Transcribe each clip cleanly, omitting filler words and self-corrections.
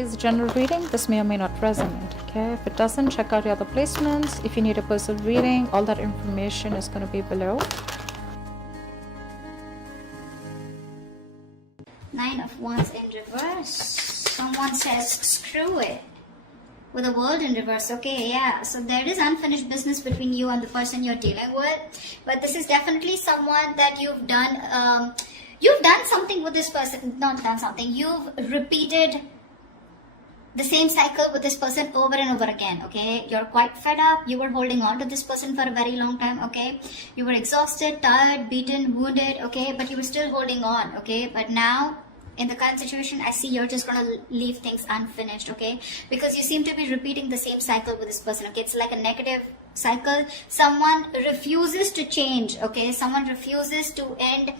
is a general reading. This may or may not resonate. Okay, if it doesn't, check out your other placements. If you need a personal reading, all that information is going to be below. Nine of Wands in reverse. Someone says screw it, with the World in reverse. Okay, yeah, so there is unfinished business between you and the person you're dealing with, but this is definitely someone that you've done something with this person. Not done something, you've repeated the same cycle with this person over and over again. Okay, you're quite fed up. You were holding on to this person for a very long time. Okay, you were exhausted, tired, beaten, wounded. Okay, but you were still holding on. Okay, but now in the current situation, I see you're just going to leave things unfinished. Okay, because you seem to be repeating the same cycle with this person. Okay, it's like a negative cycle. Someone refuses to change. Okay, someone refuses to end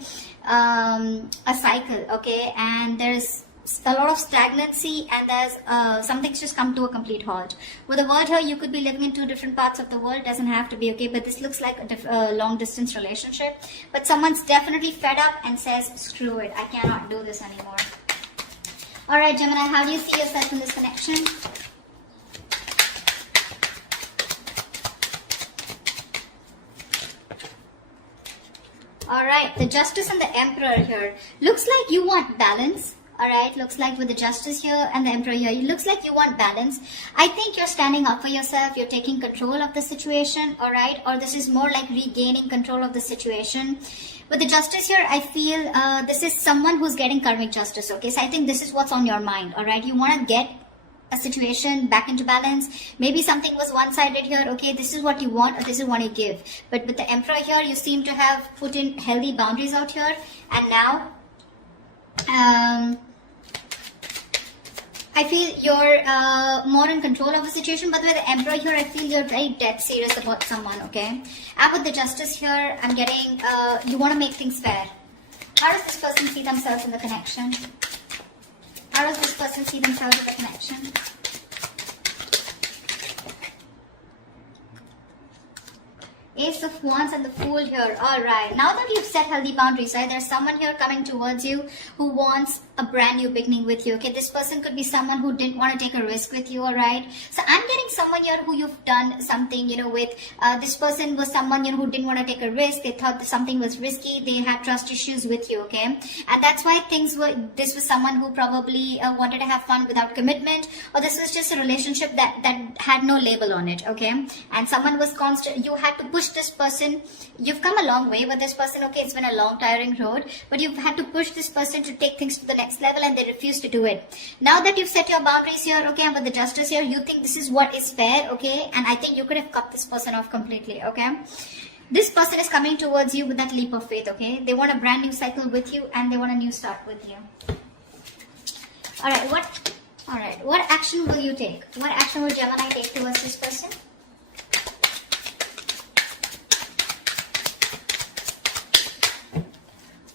a cycle. Okay, and there's a lot of stagnancy, and there's something's just come to a complete halt. With the word here, you could be living in two different parts of the world. Doesn't have to be. Okay, but this looks like a long distance relationship, but someone's definitely fed up and says screw it, I cannot do this anymore. All right, Gemini, how do you see yourself in this connection? All right, the Justice and the Emperor here. Looks like you want balance. Alright, looks like with the Justice here and the Emperor here, it looks like you want balance. I think you're standing up for yourself, you're taking control of the situation, alright, or this is more like regaining control of the situation. With the Justice here, I feel this is someone who's getting karmic justice, okay, so I think this is what's on your mind, alright, you want to get a situation back into balance. Maybe something was one-sided here. Okay, this is what you want or this is what you give. But with the Emperor here, you seem to have put in healthy boundaries out here, and now I feel you're more in control of the situation. But with the Emperor here, I feel you're very dead serious about someone, okay? And with the Justice here, I'm getting, you want to make things fair. How does this person see themselves in the connection? How does this person see themselves in the connection? Ace of Wands and the Fool here. Alright, now that you've set healthy boundaries, right, there's someone here coming towards you who wants a brand new beginning with you. Okay, this person could be someone who didn't want to take a risk with you. Alright, so I'm getting someone here who you've done something, you know, with. This person was someone, you know, who didn't want to take a risk. They thought that something was risky. They had trust issues with you. Okay, and that's why this was someone who probably wanted to have fun without commitment, or this was just a relationship that had no label on it. Okay, and someone was constant. You had to push this person. You've come a long way with this person. Okay, it's been a long tiring road, but you've had to push this person to take things to the next level, and they refuse to do it. Now that you've set your boundaries here, okay, and with the Justice here, you think this is what is fair, okay, and I think you could have cut this person off completely. Okay, this person is coming towards you with that leap of faith. Okay, they want a brand new cycle with you, and they want a new start with you. What action will you take? What action will Gemini take towards this person?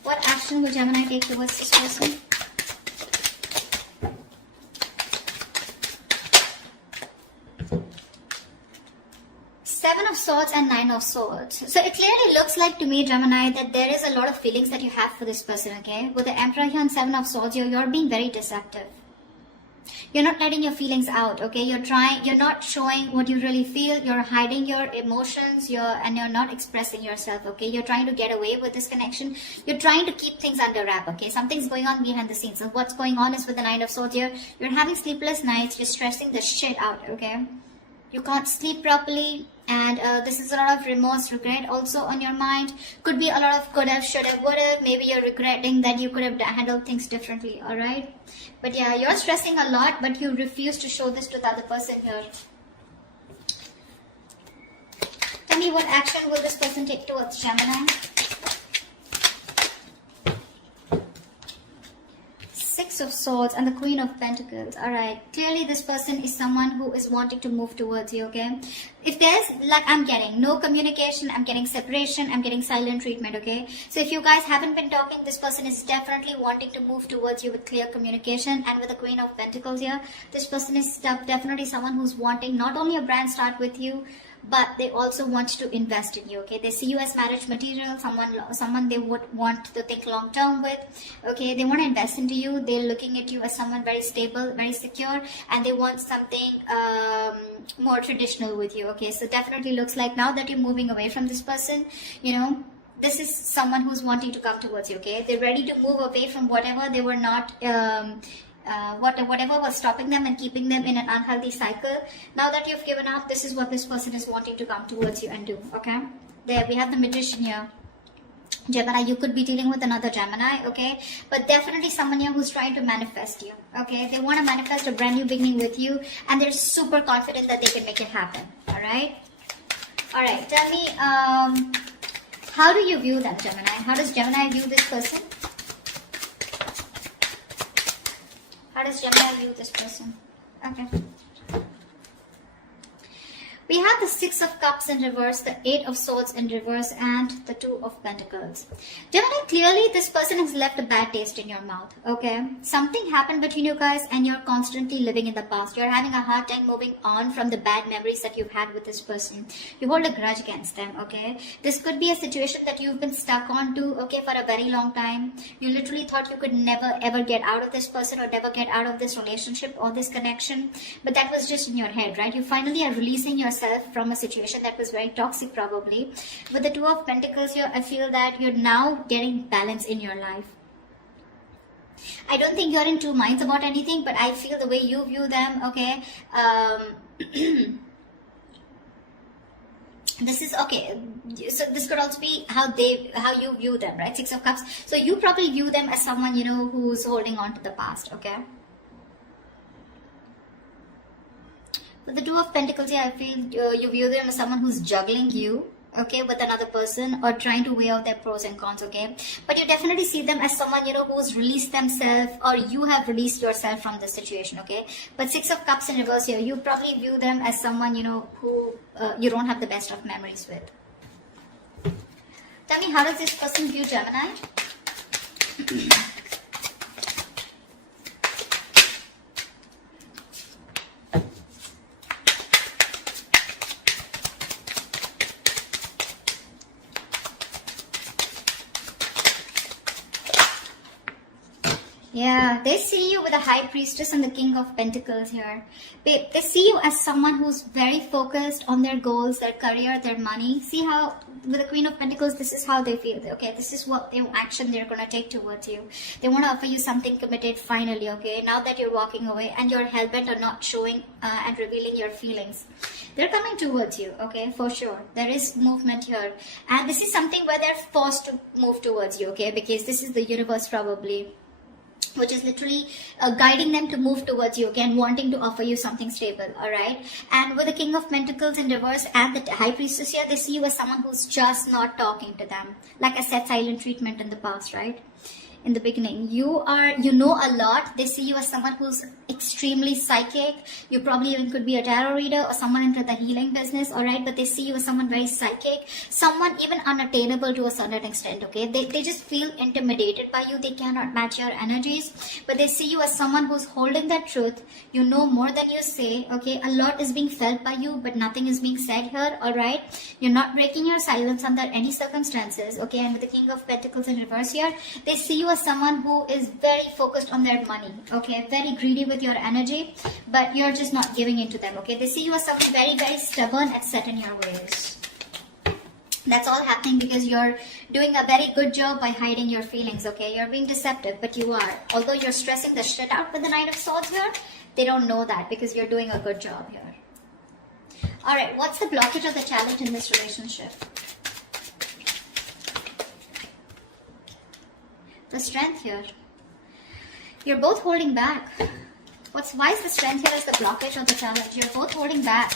What action will Gemini take towards this person? Seven of Swords and Nine of Swords. So it clearly looks like to me, Gemini, that there is a lot of feelings that you have for this person, okay? With the Emperor here and Seven of Swords, you're being very deceptive. You're not letting your feelings out, okay? You're not showing what you really feel. You're hiding your emotions, and you're not expressing yourself, okay? You're trying to get away with this connection. You're trying to keep things under wrap, okay? Something's going on behind the scenes. So what's going on is with the Nine of Swords here, you're having sleepless nights. You're stressing the shit out, okay? You can't sleep properly, and this is a lot of remorse, regret also on your mind. Could be a lot of could have, should have, would have. Maybe you're regretting that you could have handled things differently, alright? But yeah, you're stressing a lot, but you refuse to show this to the other person here. Tell me, what action will this person take towards Gemini? Six of Swords and the Queen of Pentacles. Alright, clearly this person is someone who is wanting to move towards you, okay? If there's, like, I'm getting no communication, I'm getting separation, I'm getting silent treatment, okay? So if you guys haven't been talking, this person is definitely wanting to move towards you with clear communication. And with the Queen of Pentacles here, this person is definitely someone who's wanting not only a brand start with you, but they also want to invest in you. Okay, they see you as marriage material, someone they would want to think long term with. Okay, they want to invest into you. They're looking at you as someone very stable, very secure, and they want something more traditional with you. Okay, so definitely looks like now that you're moving away from this person, you know, this is someone who's wanting to come towards you. Okay, they're ready to move away from whatever they were not whatever was stopping them and keeping them in an unhealthy cycle. Now that you've given up, this is what this person is wanting to come towards you and do. Okay, there we have the Magician here. Gemini, you could be dealing with another Gemini, okay, but definitely someone here who's trying to manifest you. Okay, they want to manifest a brand new beginning with you, and they're super confident that they can make it happen. All right, tell me, how do you view them, Gemini? How does Gemini view this person? How does Gemini view this person? Okay. We have the Six of Cups in reverse, the Eight of Swords in reverse, and the Two of Pentacles. Gemini, clearly this person has left a bad taste in your mouth, okay? Something happened between you guys and you're constantly living in the past. You're having a hard time moving on from the bad memories that you've had with this person. You hold a grudge against them, okay? This could be a situation that you've been stuck on to, okay, for a very long time. You literally thought you could never ever get out of this person or never get out of this relationship or this connection, but that was just in your head, right? You finally are releasing yourself from a situation that was very toxic probably. With the Two of Pentacles here, I feel that you're now getting balance in your life. I don't think you're in two minds about anything, but I feel the way you view them, okay, this is okay. So this could also be how you view them, right? Six of Cups. So you probably view them as someone, you know, who's holding on to the past, okay? With the Two of Pentacles here, I feel you view them as someone who's juggling you, okay, with another person, or trying to weigh out their pros and cons, okay? But you definitely see them as someone, you know, who's released themselves, or you have released yourself from the situation, okay? But Six of Cups in reverse here, you probably view them as someone, you know, who you don't have the best of memories with. Tell me, how does this person view Gemini? Yeah, they see you with the High Priestess and the King of Pentacles here. They see you as someone who's very focused on their goals, their career, their money. See how with the Queen of Pentacles, this is how they feel. Okay, this is what action they're going to take towards you. They want to offer you something committed finally, okay? Now that you're walking away and you're hell-bent on not showing and revealing your feelings. They're coming towards you, okay, for sure. There is movement here. And this is something where they're forced to move towards you, okay? Because this is the universe probably, which is literally guiding them to move towards you, again, wanting to offer you something stable, all right? And with the King of Pentacles in reverse and the High Priestess here, they see you as someone who's just not talking to them. Like I said, silent treatment in the past, right? In the beginning, you know a lot. They see you as someone who's extremely psychic. You probably even could be a tarot reader or someone into the healing business, all right? But they see you as someone very psychic, someone even unattainable to a certain extent, okay? They just feel intimidated by you. They cannot match your energies, but they see you as someone who's holding that truth. You know more than you say, okay? A lot is being felt by you, but nothing is being said here, all right? You're not breaking your silence under any circumstances, okay? And with the King of Pentacles in reverse here, they see you as someone who is very focused on their money, okay, very greedy with your energy, but you're just not giving into them, okay? They see you as someone very, very stubborn and set in your ways. That's all happening because you're doing a very good job by hiding your feelings, okay? You're being deceptive, but you are. Although you're stressing the shit out with the Knight of Swords here, they don't know that because you're doing a good job here. Alright, what's the blockage or the challenge in this relationship? The Strength here. You're both holding back. Why is the Strength here as the blockage or the challenge? You're both holding back.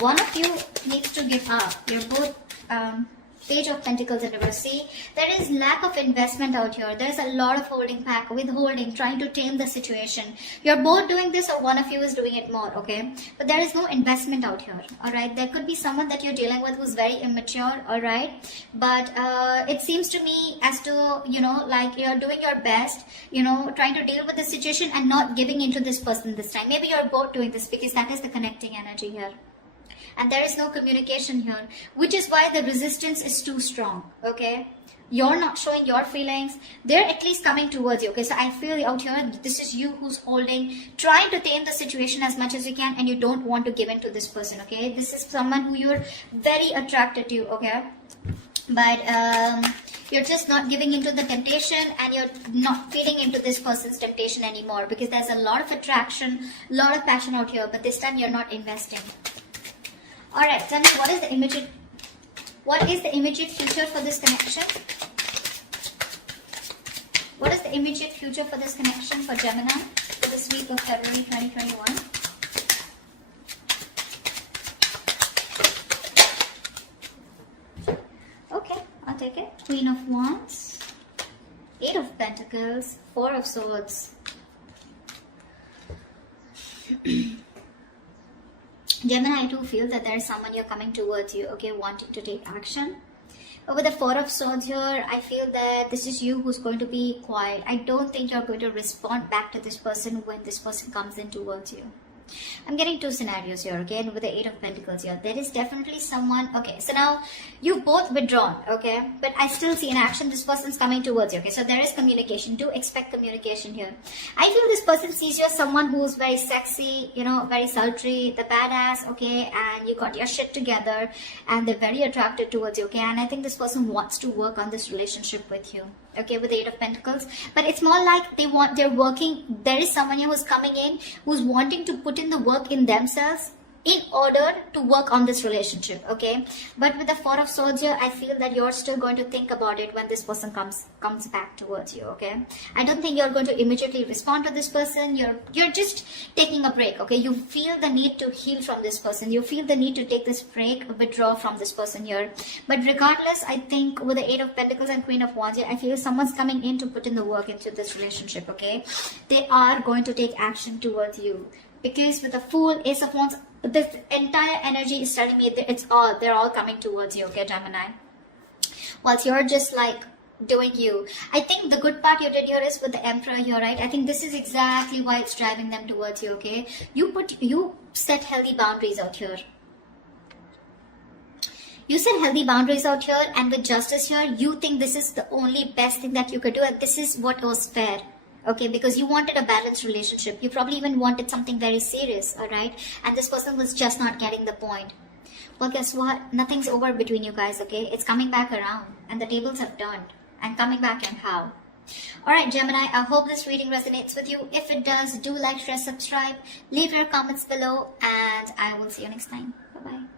One of you needs to give up. You're both Page of Pentacles in reverse. See, there is lack of investment out here. There's a lot of holding back, withholding, trying to tame the situation. You're both doing this or one of you is doing it more, okay? But there is no investment out here, all right? There could be someone that you're dealing with who's very immature, all right? But it seems to me as to, you know, like you're doing your best, you know, trying to deal with the situation and not giving into this person this time. Maybe you're both doing this because that is the connecting energy here. and there is no communication here, which is why the resistance is too strong. Okay, you're not showing your feelings, they're at least coming towards you. Okay, so I feel out here this is you who's holding, trying to tame the situation as much as you can, and you don't want to give in to this person. Okay, this is someone who you're very attracted to. Okay, but you're just not giving into the temptation, and you're not feeding into this person's temptation anymore, because there's a lot of attraction, a lot of passion out here, but this time you're not investing. All right, tell me, what is the immediate future for this connection? What is the immediate future for this connection for Gemini for this week of February 2021? Okay, I'll take it. Queen of Wands, 8 of Pentacles, 4 of Swords. Gemini, I do feel that there is someone you're coming towards you, okay, wanting to take action. With the 4 of Swords here, I feel that this is you who's going to be quiet. I don't think you're going to respond back to this person when this person comes in towards you. I'm getting 2 scenarios here, okay, and with the 8 of Pentacles here, there is definitely someone, okay, so now you've both withdrawn, okay, but I still see in action this person's coming towards you, okay, so there is communication. Do expect communication here. I feel this person sees you as someone who's very sexy, you know, very sultry, the badass, okay, and you got your shit together, and they're very attracted towards you, okay, and I think this person wants to work on this relationship with you. Okay, with the 8 of Pentacles, but it's more like they're working. There is someone here who's coming in, who's wanting to put in the work in themselves in order to work on this relationship. Okay, but with the 4 of Swords here, I feel that you're still going to think about it when this person comes back towards you. Okay, I don't think you're going to immediately respond to this person. You're just taking a break. Okay, you feel the need to heal from this person. You feel the need to take this break, withdraw from this person here. But regardless, I think with the 8 of Pentacles and Queen of Wands here, I feel someone's coming in to put in the work into this relationship. Okay, they are going to take action towards you, because with the Fool, Ace of Wands, this entire energy is telling me that they're all coming towards you. Okay, Gemini, whilst you're just like doing you. I think the good part you did here is with the Emperor here, right? I think this is exactly why it's driving them towards you. Okay, you set healthy boundaries out here. You set healthy boundaries out here, and with Justice here, you think this is the only best thing that you could do, and this is what was fair. Okay, because you wanted a balanced relationship. You probably even wanted something very serious, all right? And this person was just not getting the point. Well, guess what? Nothing's over between you guys, okay? It's coming back around, and the tables have turned. And coming back, and how? All right, Gemini, I hope this reading resonates with you. If it does, do like, share, subscribe, leave your comments below, and I will see you next time. Bye-bye.